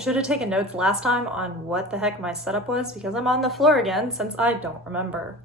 should have taken notes last time on what the heck my setup was because I'm on the floor again since I don't remember.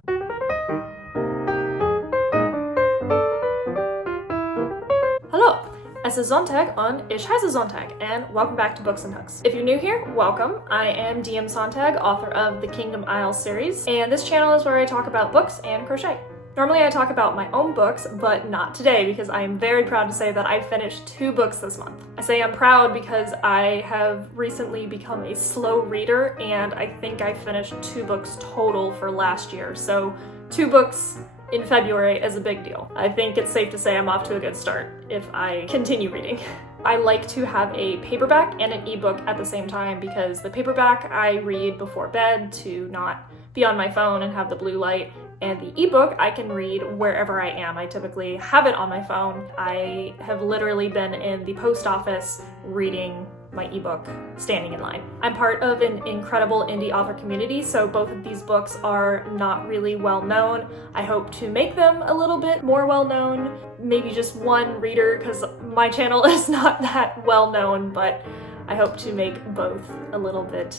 Hello! Es ist Sonntag und ich heiße Sonntag, and welcome back to Books and Hooks. If you're new here, welcome. I am D.M.Sonntag, author of the Kingdom Isles series, and this channel is where I talk about books and crochet. Normally I talk about my own books, but not today because I am very proud to say that I finished 2 books this month. I say I'm proud because I have recently become a slow reader, and I think I finished 2 books total for last year, so 2 books in February is a big deal. I think it's safe to say I'm off to a good start if I continue reading. I like to have a paperback and an ebook at the same time because the paperback I read before bed to not be on my phone and have the blue light, and the ebook I can read wherever I am. I typically have it on my phone. I have literally been in the post office reading my ebook standing in line. I'm part of an incredible indie author community, so both of these books are not really well known. I hope to make them a little bit more well known, maybe just one reader because my channel is not that well known, but I hope to make both a little bit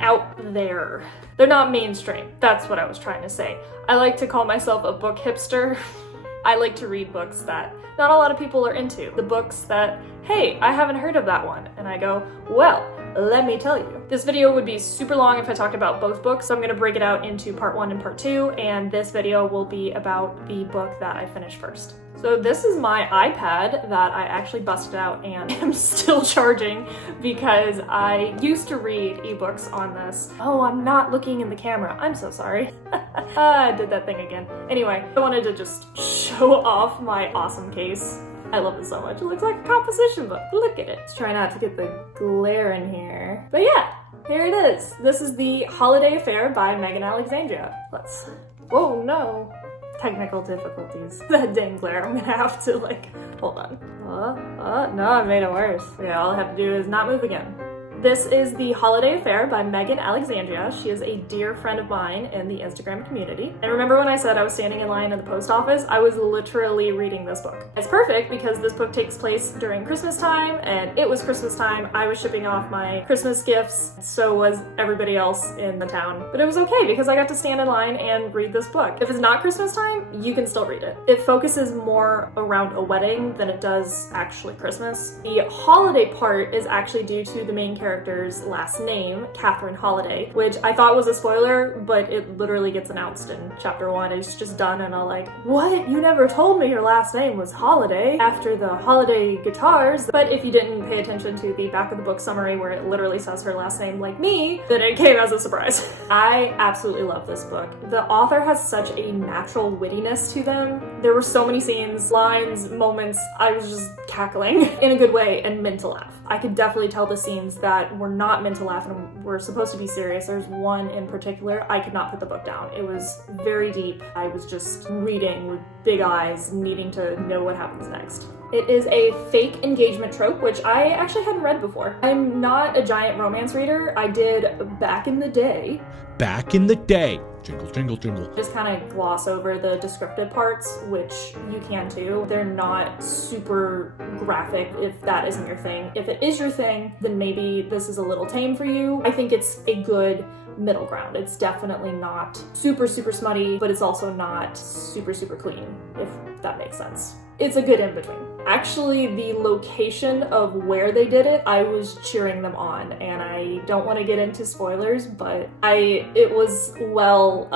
out there. They're not mainstream. That's what I was trying to say. I like to call myself a book hipster. I like to read books that not a lot of people are into. The books that, hey, I haven't heard of that one. And I go, well, let me tell you. This video would be super long if I talked about both books, so I'm gonna break it out into part 1 and part 2, and this video will be about the book that I finished first. So this is my iPad that I actually busted out and am still charging because I used to read ebooks on this. Oh, I'm not looking in the camera. I'm so sorry. I did that thing again. Anyway, I wanted to just show off my awesome case. I love it so much. It looks like a composition book. Look at it. Let's try not to get the glare in here. But yeah, here it is. This is The Holiday Affair by Megan Alexandria. Whoa, no. Technical difficulties. That dang glare, I'm gonna have to hold on. No, I made it worse. Yeah, all I have to do is not move again. This is The Holiday Affair by Megan Alexandria. She is a dear friend of mine in the Instagram community. And remember when I said I was standing in line at the post office? I was literally reading this book. It's perfect because this book takes place during Christmas time, and it was Christmas time. I was shipping off my Christmas gifts, so was everybody else in the town. But it was okay because I got to stand in line and read this book. If it's not Christmas time, you can still read it. It focuses more around a wedding than it does actually Christmas. The holiday part is actually due to the main character's last name, Catherine Holiday, which I thought was a spoiler, but it literally gets announced in chapter 1. It's just done and I'm like, what? You never told me your last name was Holiday after the holiday guitars. But if you didn't pay attention to the back of the book summary where it literally says her last name like me, then it came as a surprise. I absolutely love this book. The author has such a natural wittiness to them. There were so many scenes, lines, moments, I was just cackling in a good way and meant to laugh. I could definitely tell the scenes that were not meant to laugh and were supposed to be serious. There's one in particular, I could not put the book down. It was very deep. I was just reading with big eyes, needing to know what happens next. It is a fake engagement trope, which I actually hadn't read before. I'm not a giant romance reader. I did back in the day. Back in the day. Jingle, jingle, jingle. Just kind of gloss over the descriptive parts, which you can too. They're not super graphic if that isn't your thing. If it is your thing, then maybe this is a little tame for you. I think it's a good middle ground. It's definitely not super, super smutty, but it's also not super, super clean, if that makes sense. It's a good in-between. Actually, the location of where they did it, I was cheering them on, and I don't want to get into spoilers, but it was, well,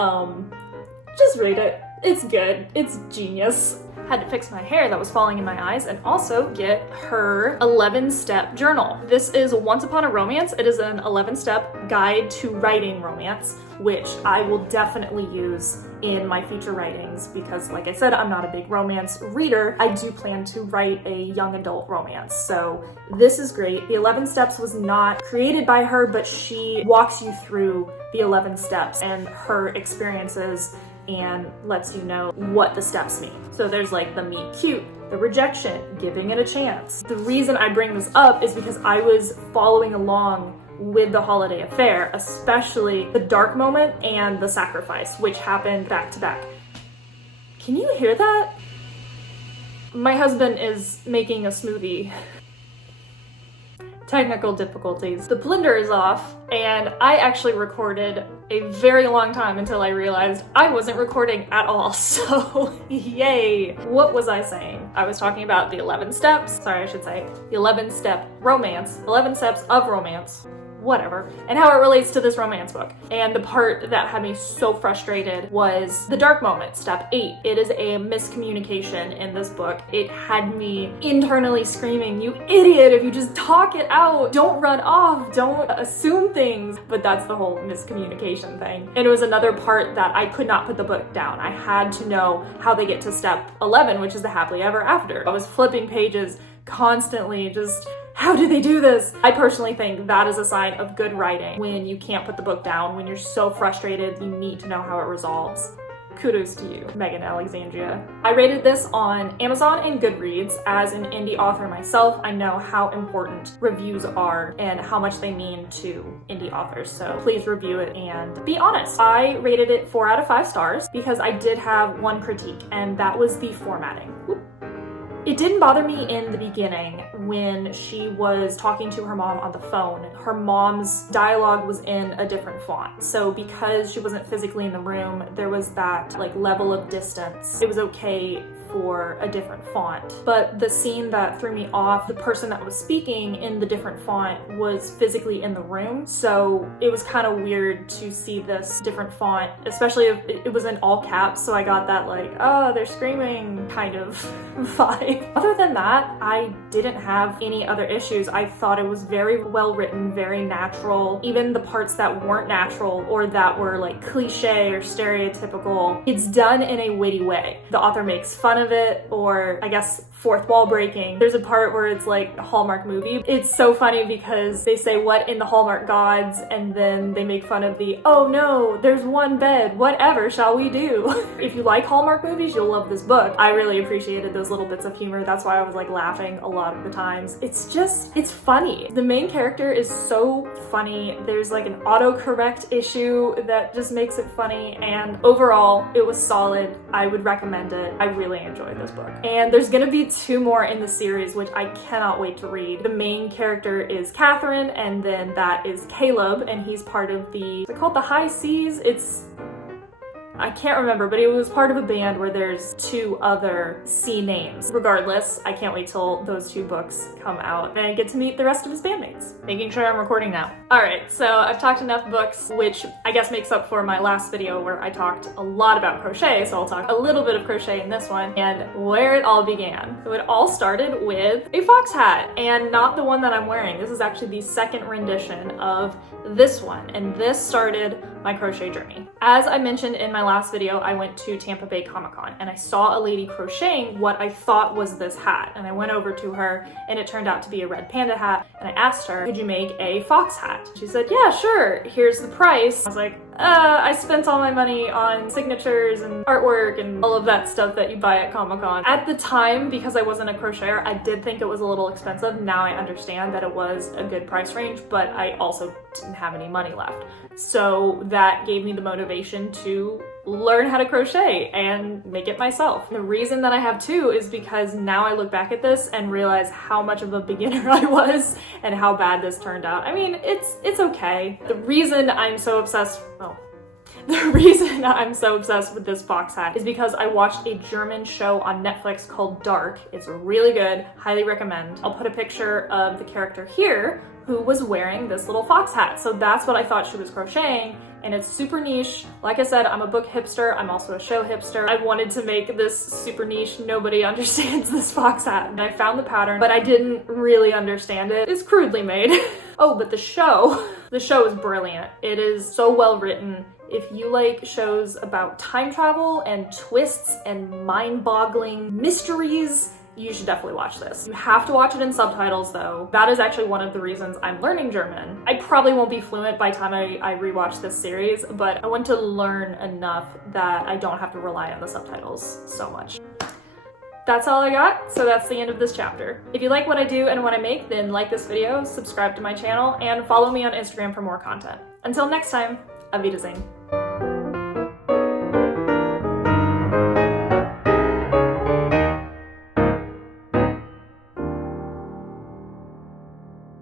just read it. It's good. It's genius. Had to fix my hair that was falling in my eyes and also get her 11-step journal. This is Once Upon a Romance. It is an 11-step guide to writing romance, which I will definitely use in my future writings because, like I said, I'm not a big romance reader. I do plan to write a young adult romance, so this is great. The 11 steps was not created by her, but she walks you through the 11 steps and her experiences and lets you know what the steps mean. So there's the meet cute, the rejection, giving it a chance. The reason I bring this up is because I was following along with the holiday affair, especially the dark moment and the sacrifice, which happened back to back. Can you hear that? My husband is making a smoothie. Technical difficulties. The blender is off, and I actually recorded a very long time until I realized I wasn't recording at all, so yay! What was I saying? I was talking about the 11 steps, sorry I should say, the 11-step romance, 11 steps of romance, whatever, and how it relates to this romance book. And the part that had me so frustrated was the dark moment, step 8. It is a miscommunication in this book. It had me internally screaming, you idiot, if you just talk it out, don't run off, don't assume things. But that's the whole miscommunication thing. And it was another part that I could not put the book down. I had to know how they get to step 11, which is the happily ever after. I was flipping pages constantly, just how do they do this? I personally think that is a sign of good writing when you can't put the book down, when you're so frustrated, you need to know how it resolves. Kudos to you, Megan Alexandria. I rated this on Amazon and Goodreads. As an indie author myself, I know how important reviews are and how much they mean to indie authors, so please review it and be honest. I rated it 4 out of 5 stars because I did have one critique, and that was the formatting. Whoop. It didn't bother me in the beginning when she was talking to her mom on the phone. Her mom's dialogue was in a different font. So because she wasn't physically in the room, there was that like level of distance. It was okay for a different font. But the scene that threw me off, the person that was speaking in the different font was physically in the room. So it was kind of weird to see this different font, especially if it was in all caps. So I got that like, oh, they're screaming kind of vibe. Other than that, I didn't have any other issues. I thought it was very well written, very natural. Even the parts that weren't natural or that were like cliche or stereotypical, it's done in a witty way. The author makes fun of it, or I guess fourth wall breaking. There's a part where it's like a Hallmark movie. It's so funny because they say what in the Hallmark gods, and then they make fun of the, oh no, there's one bed, whatever shall we do? If you like Hallmark movies, you'll love this book. I really appreciated those little bits of humor. That's why I was like laughing a lot of the times. It's funny. The main character is so funny. There's like an autocorrect issue that just makes it funny, and overall it was solid. I would recommend it. I really enjoyed this book. And there's gonna be 2 more in the series, which I cannot wait to read. The main character is Catherine, and then that is Caleb, and he's part of the, is it called the High Seas? I can't remember, but it was part of a band where there's 2 other sea names. Regardless, I can't wait till those 2 books come out and I get to meet the rest of his bandmates. Making sure I'm recording now. Alright, so I've talked enough books, which I guess makes up for my last video where I talked a lot about crochet, so I'll talk a little bit of crochet in this one, and where it all began. So it all started with a fox hat, and not the one that I'm wearing. This is actually the second rendition of this one, and this started my crochet journey. As I mentioned in my last video, I went to Tampa Bay Comic-Con and I saw a lady crocheting what I thought was this hat, and I went over to her and it turned out to be a red panda hat, and I asked her, could you make a fox hat? She said, yeah, sure, here's the price. I was like, I spent all my money on signatures and artwork and all of that stuff that you buy at Comic-Con. At the time, because I wasn't a crocheter, I did think it was a little expensive. Now I understand that it was a good price range, but I also didn't have any money left. So that gave me the motivation to learn how to crochet and make it myself. The reason that I have 2 is because now I look back at this and realize how much of a beginner I was and how bad this turned out. I mean, it's okay. The reason I'm so obsessed with this fox hat is because I watched a German show on Netflix called Dark. It's really good, highly recommend. I'll put a picture of the character here who was wearing this little fox hat. So that's what I thought she was crocheting, and it's super niche. Like I said, I'm a book hipster, I'm also a show hipster. I wanted to make this super niche, nobody understands this fox hat. And I found the pattern, but I didn't really understand it. It's crudely made. Oh, but the show is brilliant. It is so well written. If you like shows about time travel and twists and mind-boggling mysteries, you should definitely watch this. You have to watch it in subtitles though. That is actually one of the reasons I'm learning German. I probably won't be fluent by the time I rewatch this series, but I want to learn enough that I don't have to rely on the subtitles so much. That's all I got, so that's the end of this chapter. If you like what I do and what I make, then like this video, subscribe to my channel, and follow me on Instagram for more content. Until next time, auf Wiedersehen.